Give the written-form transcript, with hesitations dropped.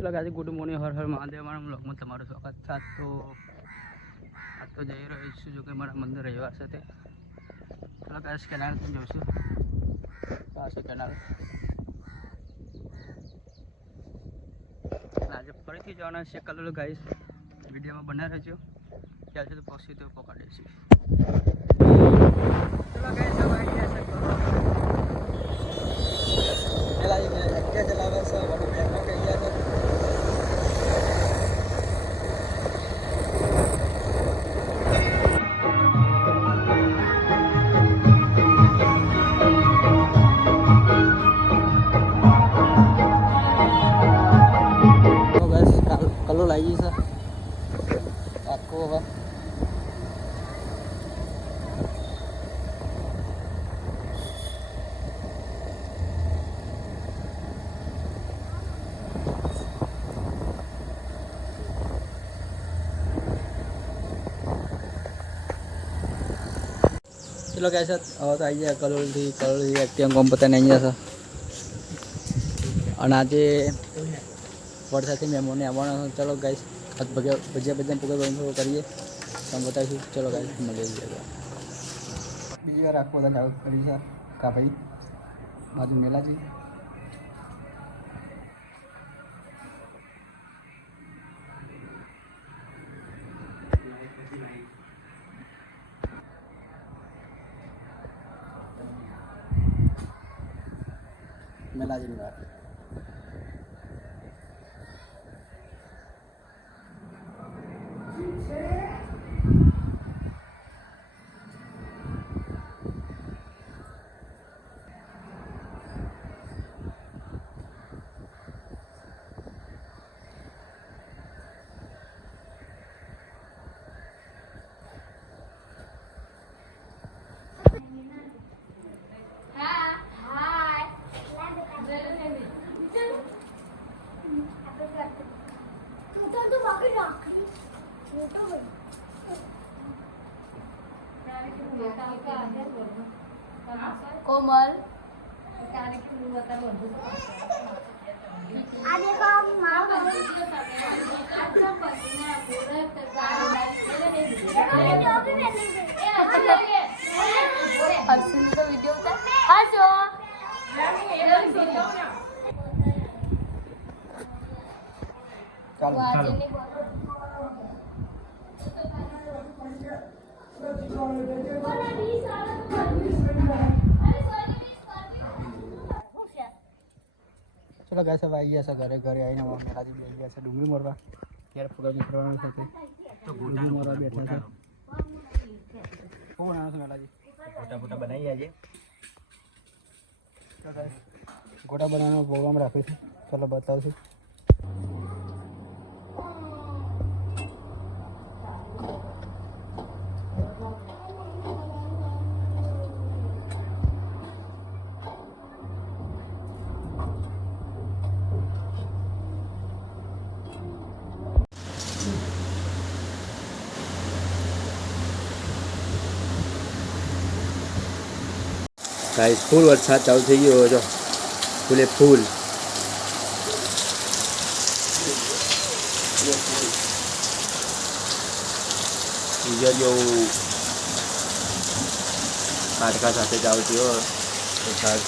चलो guys good morning हर हर महादेव हमारा blog में તમારું સ્વાગત છે। તો જઈ રહ્યો છું જો કે મારા મંદિર રવિવાર છે તે ચલો ગાइस કેનાલ પર જઈશું આ છે કેનાલ આજે ફરીથી જવાના છે કલોલ ગાइस વિડિયોમાં બના રહેજો ક્યાં છે તો પહોંચી તો પકડી છે ચલો ગાइस अब आई ગયા છે પેલા એ કે ચલાવે છે વડું બેઠો કે ગયા છે લાગી છે આખો હવે चलो कैसे तो आइए कलोल एक्टिंग कम पता नहीं है और आज वर्षा मेमोने आवाना चलो गाइस भजिया भजिया पकड़ करिए हम बताइए चलो गाइस मिले जाएगा बीजी बार आपको बता करी सर का भाई बाजू मेला जी मेला जी में कोमल हर्षिनी का वीडियो चलो गाइस अब आई गया घरे घरे आવીને मेला जी આવી ગયા છે ડુંગળી મોરવા ક્યારે પકડ નીકળવાનું છે તો ગોટા મોરવા બેઠા છે કોણ આનો છે મેલાજી ગોટા ગોટા બનાવી આજે તો ગાइस ગોટા બનાવવાનો પ્રોગ્રામ રાખ્યો છે ચલો બતાવું છું गाइस फूल वरसाद चालू થઈ ગયો જો ફૂલે ફૂલ બીજો જો કાટકા સાથે ચાલુ થયો વરસાદ